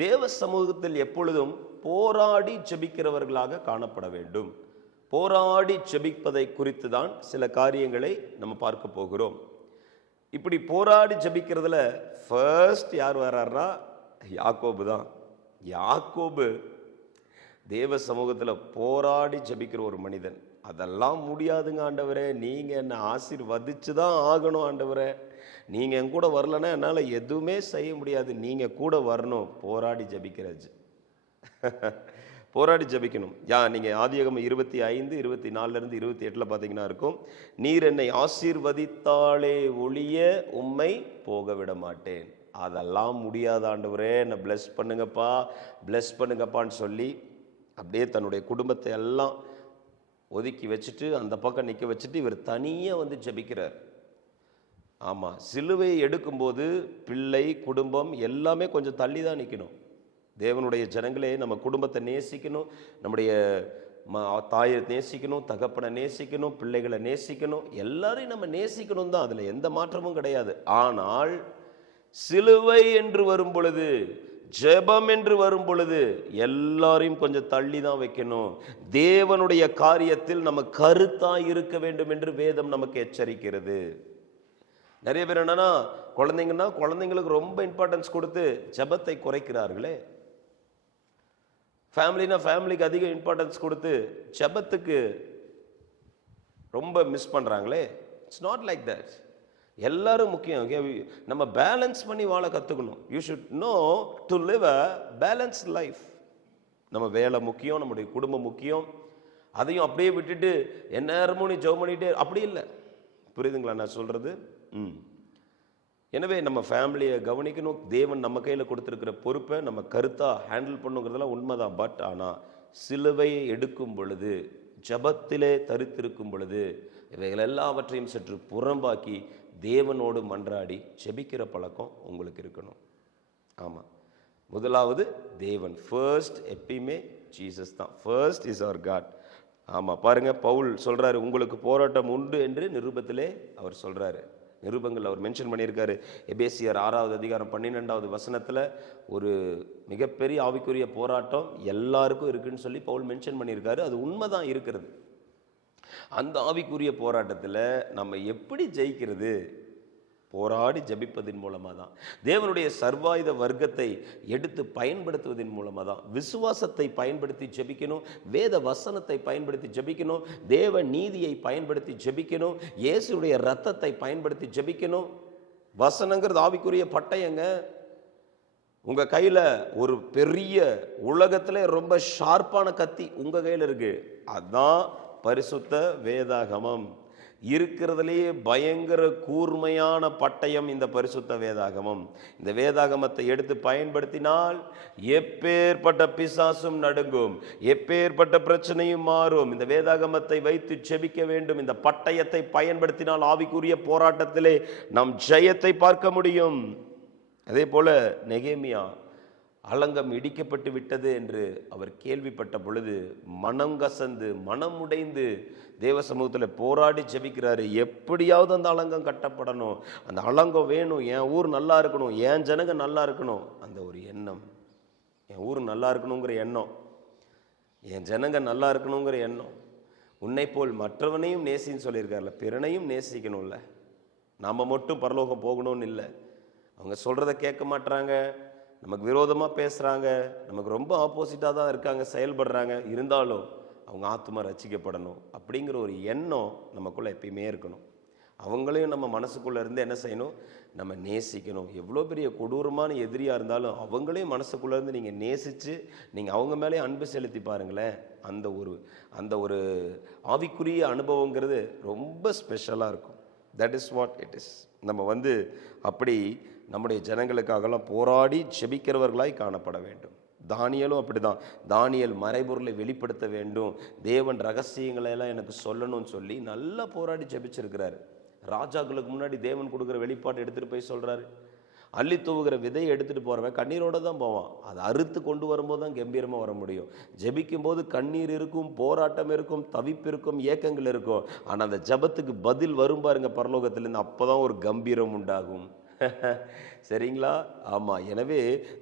தேவ சமூகத்தில் எப்பொழுதும் போராடி ஜெபிக்கிறவர்களாக காணப்பட வேண்டும். போராடி ஜெபிப்பதை குறித்து தான் சில காரியங்களை நம்ம பார்க்க போகிறோம். இப்படி போராடி ஜெபிக்கிறதுல ஃபர்ஸ்ட் யார் வர்றாருன்னா யாக்கோபு தான். யாக்கோபு தேவ சமூகத்தில் போராடி ஜெபிக்கிற ஒரு மனிதன். அதெல்லாம் முடியாதுங்க ஆண்டவரே, நீங்கள் என்னை ஆசீர்வதிச்சு தான் ஆகணும் ஆண்டவரே, நீங்கள் என் கூட வரலன்னா என்னால் எதுவுமே செய்ய முடியாது, நீங்கள் கூட வரணும். போராடி ஜெபிக்கிறாச்சு. போராடி ஜெபிக்கணும். நீங்கள் ஆதியாகமம் 25:24 28 பார்த்தீங்கன்னா இருக்கும், நீர் என்னை ஆசீர்வதித்தாலே ஒழிய உம்மை போக விட மாட்டேன். அதெல்லாம் முடியாத ஆண்டவரே, என்னை பிளஸ் பண்ணுங்கப்பா, பிளஸ் பண்ணுங்கப்பான்னு சொல்லி அப்படியே தன்னுடைய குடும்பத்தை எல்லாம் ஒதுக்கி வச்சுட்டு அந்த பக்கம் நிற்க வச்சுட்டு இவர் தனியாக வந்து ஜெபிக்கிறார். ஆமாம், சிலுவையை எடுக்கும்போது பிள்ளை குடும்பம் எல்லாமே கொஞ்சம் தள்ளி தான் நிற்கணும். தேவனுடைய ஜனங்களே, நம்ம குடும்பத்தை நேசிக்கணும், நம்முடைய தாயை நேசிக்கணும், தகப்பனை நேசிக்கணும், பிள்ளைகளை நேசிக்கணும், எல்லாரையும் நம்ம நேசிக்கணும் தான், அதில் எந்த மாற்றமும் கிடையாது. ஆனால் சிலுவை என்று வரும் பொழுது, ஜெபம் என்று வரும் பொழுது எல்லாரையும் கொஞ்சம் தள்ளி தான் வைக்கணும். தேவனுடைய காரியத்தில் நம்ம கருத்தாய் இருக்க வேண்டும் என்று வேதம் நமக்கு எச்சரிக்கிறது. நிறைய பேர் என்னன்னா, குழந்தைங்களுக்கு ரொம்ப இம்பார்ட்டன்ஸ் கொடுத்து ஜெபத்தை குறைக்கிறார்களே. ஃபேமிலிக்கு அதிக இம்பார்ட்டன்ஸ் கொடுத்து ஜெபத்துக்கு ரொம்ப மிஸ் பண்றாங்களே. It's not like that. எல்லாரும் முக்கியம். நம்ம பேலன்ஸ் பண்ணி வாழ கற்றுக்கணும். You should know to live a balanced life. நம்ம வேலை முக்கியம், நம்முடைய குடும்பம் முக்கியம். அதையும் அப்படியே விட்டுட்டு எந்நேரமும் நீ ஜெபம் பண்ணிட்டே அப்படி இல்லை. புரியுதுங்களா நான் சொல்றது? எனவே நம்ம ஃபேமிலியை கவனிக்கணும். தேவன் நம்ம கையில் கொடுத்துருக்கிற பொறுப்பை நம்ம கருத்தாக ஹேண்டில் பண்ணுங்கிறதுலாம் உண்மைதான். பட் ஆனால் சிலுவையை எடுக்கும் பொழுது, ஜபத்திலே தரித்திருக்கும் பொழுது, இவைகள் எல்லாவற்றையும் சற்று புறம்பாக்கி தேவனோடு மன்றாடி ஜெபிக்கிற பழக்கம் உங்களுக்கு இருக்கணும். ஆமாம், முதலாவது தேவன் ஃபர்ஸ்ட். எப்பயுமே ஜீசஸ் தான் ஃபர்ஸ்ட், இஸ் அவர் காட். ஆமாம், பாருங்க, பவுல் சொல்றாரு, உங்களுக்கு போராட்டம் உண்டு என்று நிருபத்திலே அவர் சொல்றாரு. நிருபங்கள் அவர் மென்ஷன் பண்ணியிருக்காரு. எபேசியர் 6:12 ஒரு மிகப்பெரிய ஆவிக்குரிய போராட்டம் எல்லாருக்கும் இருக்குன்னு சொல்லி பவுல் மென்ஷன் பண்ணியிருக்காரு. அது உண்மைதான் இருக்கிறது. அந்த ஆவிக்குரிய போராட்டத்தில் நம்ம எப்படி ஜெயிக்கிறது? போராடி ஜெபிப்பதின் மூலமாக தான். தேவனுடைய சர்வாயுத வர்க்கத்தை எடுத்து பயன்படுத்துவதன் மூலமாக தான். விசுவாசத்தை பயன்படுத்தி ஜெபிக்கணும், வேத வசனத்தை பயன்படுத்தி ஜெபிக்கணும், தேவ நீதியை பயன்படுத்தி ஜெபிக்கணும், இயேசுடைய இரத்தத்தை பயன்படுத்தி ஜெபிக்கணும். வசனங்கிறது ஆவிக்குரிய பட்டயங்க. உங்க கையில ஒரு பெரிய உலகத்திலே ரொம்ப ஷார்ப்பான கத்தி உங்க கையில் இருக்கு. அதுதான் பரிசுத்த வேதாகமம். இருக்கிறதுலேயே பயங்கர கூர்மையான பட்டயம் இந்த பரிசுத்த வேதாகமம். இந்த வேதாகமத்தை எடுத்து பயன்படுத்தினால் எப்பேற்பட்ட பிசாசும் நடுங்கும், எப்பேற்பட்ட பிரச்சனையும் மாறும். இந்த வேதாகமத்தை வைத்து ஜெபிக்க வேண்டும். இந்த பட்டயத்தை பயன்படுத்தினால் ஆவிக்குரிய போராட்டத்திலே நாம் ஜெயத்தை பார்க்க முடியும். அதே போல நெகேமியா அலங்கம் இடிக்கப்பட்டு விட்டது என்று அவர் கேள்விப்பட்ட பொழுது மனம் கசந்து மனம் உடைந்து தேவ சமூகத்தில் போராடி ஜெபிக்கிறாரு. எப்படியாவது அந்த அலங்கம் கட்டப்படணும், அந்த அலங்கம் வேணும், என் ஊர் நல்லா இருக்கணும், என் ஜனங்க நல்லா இருக்கணும். அந்த ஒரு எண்ணம், என் ஊர் நல்லா இருக்கணுங்கிற எண்ணம், என் ஜனங்க நல்லா இருக்கணுங்கிற எண்ணம். உன்னை போல் மற்றவனையும் நேசின்னு சொல்லியிருக்காருல, பிறனையும் நேசிக்கணும்ல. நாம் மட்டும் பரலோகம் போகணும்னு இல்லை. அவங்க சொல்கிறத கேட்க மாட்டுறாங்க, நமக்கு விரோதமாக பேசுகிறாங்க, நமக்கு ரொம்ப ஆப்போசிட்டாக தான் இருக்காங்க, செயல்படுறாங்க. இருந்தாலும் அவங்க ஆத்மா ரட்சிக்கப்படணும் அப்படிங்கிற ஒரு எண்ணம் நமக்குள்ளே எப்பயுமே இருக்கணும். அவங்களையும் நம்ம மனசுக்குள்ளே இருந்து என்ன செய்யணும்? நம்ம நேசிக்கணும். எவ்வளோ பெரிய கொடூரமான எதிரியாக இருந்தாலும் அவங்களையும் மனசுக்குள்ளே இருந்து நீங்கள் நேசித்து நீங்கள் அவங்க மேலே அன்பு செலுத்தி பாருங்களேன். அந்த ஒரு ஆவிக்குரிய அனுபவங்கிறது ரொம்ப ஸ்பெஷலாக இருக்கும். That is what it is. நம்ம அப்படி நம்முடைய ஜனங்களுக்காகலாம் போராடி ஜெபிக்கிறவர்களாய் காணப்பட வேண்டும். தானியலும் அப்படிதான். தானியல் மறைபொருளை வெளிப்படுத்த வேண்டும், தேவன் ரகசியங்களை எல்லாம் எனக்கு சொல்லணும்னு சொல்லி நல்லா போராடி ஜெபிச்சிருக்கிறாரு. ராஜாக்களுக்கு முன்னாடி தேவன் கொடுக்குற வெளிப்பாட்டை எடுத்துகிட்டு போய் சொல்கிறாரு. அள்ளி தூவுகிற விதையை எடுத்துகிட்டு போகிறவன் கண்ணீரோடு தான் போவான். அதை அறுத்து கொண்டு வரும்போது தான் கம்பீரமாக வர முடியும். ஜெபிக்கும் போது கண்ணீர் இருக்கும், போராட்டம் இருக்கும், தவிப்பு இருக்கும், ஏக்கங்கள் இருக்கும். ஆனால் அந்த ஜபத்துக்கு பதில் வரும் பாருங்க பரலோகத்திலேருந்து, அப்போ தான் ஒரு கம்பீரம் உண்டாகும். சரிங்களா? ஆமா. எனவே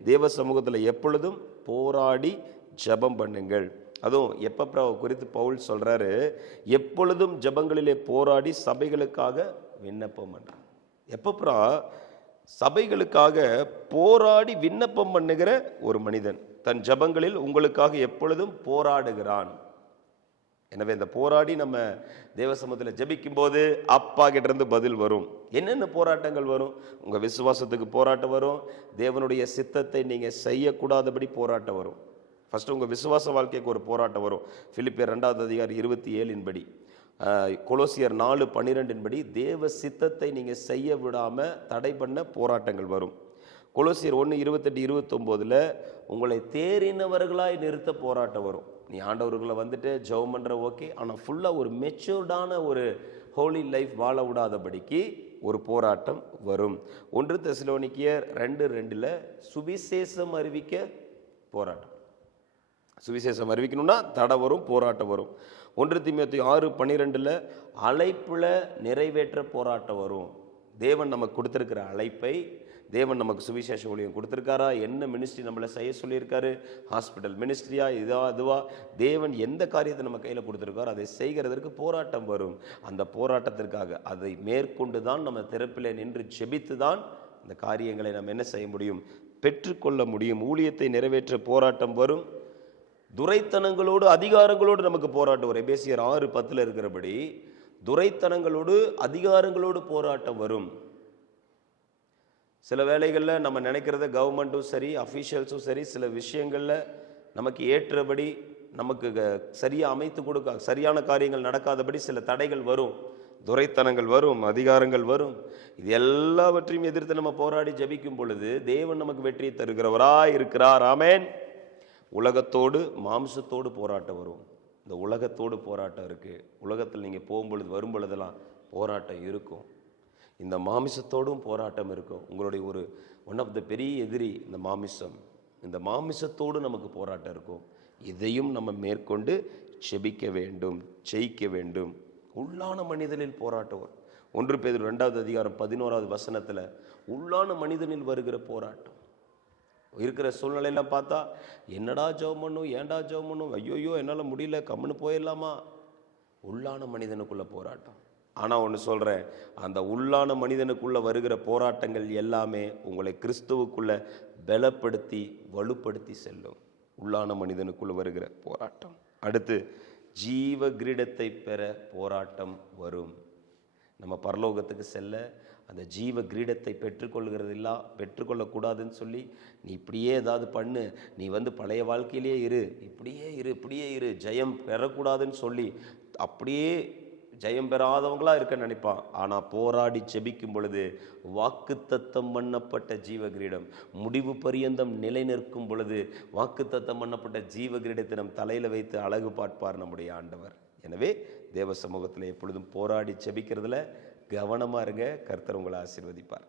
தேவ சமூகத்தில் எப்பொழுதும் போராடி ஜெபம் பண்ணுங்கள். அதுவும் எப்ப குறித்து பவுல் சொல்றாரு, எப்பொழுதும் ஜெபங்களிலே போராடி சபைகளுக்காக விண்ணப்பம் பண்றார். எப்பப்புறா சபைகளுக்காக போராடி விண்ணப்பம் பண்ணுகிற ஒரு மனிதன் தன் ஜெபங்களில் உங்களுக்காக எப்பொழுதும் போராடுகிறான். எனவே இந்த போராடி நம்ம தேவசமூகத்தில் ஜெபிக்கும் போது அப்பா கிட்ட இருந்து பதில் வரும். என்னென்ன போராட்டங்கள் வரும்? உங்க விசுவாசத்துக்கு போராட்டம் வரும். தேவனுடைய சித்தத்தை நீங்க செய்யக்கூடாதபடி போராட்டம் வரும். ஃபர்ஸ்ட் உங்க விசுவாச வாழ்க்கைக்கு ஒரு போராட்டம் வரும். பிலிப்பியர் 2:27 படி, கொலோசியர் 4:12 படி தேவ சித்தத்தை நீங்க செய்ய விடாம தடை பண்ண போராட்டங்கள் வரும். கொலோசியர் 1:28-29 உங்களை தேறினவர்களாய் நிறுத்த போராட்டம் வரும். நீ ஆண்டவர்களை வந்துட்டு ஜெபம் பண்ற ஓகே, ஆனால் ஃபுல்லாக ஒரு மெச்சூர்டான ஒரு ஹோலி லைஃப் வாழ விடாதபடிக்கு ஒரு போராட்டம் வரும். 1 தெசலோனிக்கேயர் 2:2 சுவிசேஷம் அறிவிக்க போராட்டம். சுவிசேஷம் அறிவிக்கணும்னா தடை வரும், போராட்டம் வரும். 1 தீமோத்தேயு 6:12 அழைப்புல நிறைவேற்ற போராட்டம் வரும். தேவன் நமக்கு கொடுத்திருக்கிற அழைப்பை, தேவன் நமக்கு சுவிசேஷ ஊழியம் கொடுத்துருக்காரா, என்ன மினிஸ்ட்ரி நம்மளை செய்ய சொல்லியிருக்காரு, ஹாஸ்பிட்டல் மினிஸ்ட்ரியா இதா அதுவா, தேவன் எந்த காரியத்தை நம்ம கையில் கொடுத்துருக்காரோ அதை செய்கிறதற்கு போராட்டம் வரும். அந்த போராட்டத்திற்காக அதை மேற்கொண்டு தான் நம்ம திறப்பில் நின்று ஜெபித்து தான் இந்த காரியங்களை நம்ம என்ன செய்ய முடியும், பெற்றுக்கொள்ள முடியும். ஊழியத்தை நிறைவேற்ற போராட்டம் வரும். துரைத்தனங்களோடு அதிகாரங்களோடு நமக்கு போராட்டம் வரும். எபேசியர் 6:10 இருக்கிறபடி துரைத்தனங்களோடு அதிகாரங்களோடு போராட்டம் வரும். சில வேளைகளில் நம்ம நினைக்கிறத கவர்மெண்ட்டும் சரி, அஃபீஷியல்ஸும் சரி, சில விஷயங்களில் நமக்கு ஏற்றபடி நமக்கு சரியாக அமைத்து கொடுக்க சரியான காரியங்கள் நடக்காதபடி சில தடைகள் வரும், துரைத்தனங்கள் வரும், அதிகாரங்கள் வரும். இது எல்லாவற்றையும் எதிர்த்து நம்ம போராடி ஜெபிக்கும் பொழுது தேவன் நமக்கு வெற்றியை தருகிறவராய் இருக்கிறார். ஆமென். உலகத்தோடு மாம்சத்தோடு போராட்டம் வரும். இந்த உலகத்தோடு போராட்டம் இருக்குது. உலகத்தில் நீங்கள் போகும்பொழுது வரும் பொழுதெல்லாம் போராட்டம் இருக்கும். இந்த மாமிசத்தோடும் போராட்டம் இருக்கும். உங்களுடைய ஒரு ஒன் ஆஃப் த பெரிய எதிரி இந்த மாமிசம். இந்த மாமிசத்தோடு நமக்கு போராட்டம் இருக்கும். இதையும் நம்ம மேற்கொண்டு செபிக்க வேண்டும், ஜெயிக்க வேண்டும். உள்ளான மனிதனில் போராட்டம் வரும். 1 பேதுரு 2:11 உள்ளான மனிதனில் வருகிற போராட்டம் இருக்கிற சூழ்நிலையெல்லாம் பார்த்தா என்னடா ஜெபம் பண்ணும், ஏன்டா ஜெபம் பண்ணும், ஐயோயோ என்னால் முடியல, கம்முன்னு போயிடலாமா. உள்ளான மனிதனுக்குள்ள போராட்டம். ஆனால் ஒன்று சொல்கிறேன், அந்த உள்ளான மனிதனுக்குள்ளே வருகிற போராட்டங்கள் எல்லாமே உங்களை கிறிஸ்துவுக்குள்ள பலப்படுத்தி வலுப்படுத்தி செல்லும். உள்ளான மனிதனுக்குள்ளே வருகிற போராட்டம். அடுத்து ஜீவ கிரீடத்தை பெற போராட்டம் வரும். நம்ம பரலோகத்துக்கு செல்ல அந்த ஜீவ கிரீடத்தை பெற்றுக்கொள்ளக்கூடாதுன்னு சொல்லி நீ இப்படியே ஏதாவது பண்ணு, நீ பழைய வாழ்க்கையிலேயே இப்படியே இரு, ஜெயம் பெறக்கூடாதுன்னு சொல்லி அப்படியே ஜெயம் பெறாதவங்களா இருக்க நினைப்பான். ஆனால் போராடி ஜெபிக்கும் பொழுது வாக்குத்தத்தம் பண்ணப்பட்ட ஜீவ கிரீடம் முடிவு பரியந்தம் நிலை நிற்கும் பொழுது வாக்குத்தத்தம் பண்ணப்பட்ட ஜீவ கிரீடத்தை நம் தலையில் வைத்து அழகு பார்ப்பார் நம்முடைய ஆண்டவர். எனவே தேவ சமூகத்தில் எப்பொழுதும் போராடி ஜெபிக்கிறதுல கவனமாக இருங்க. கர்த்தர் உங்களை ஆசீர்வதிப்பார்.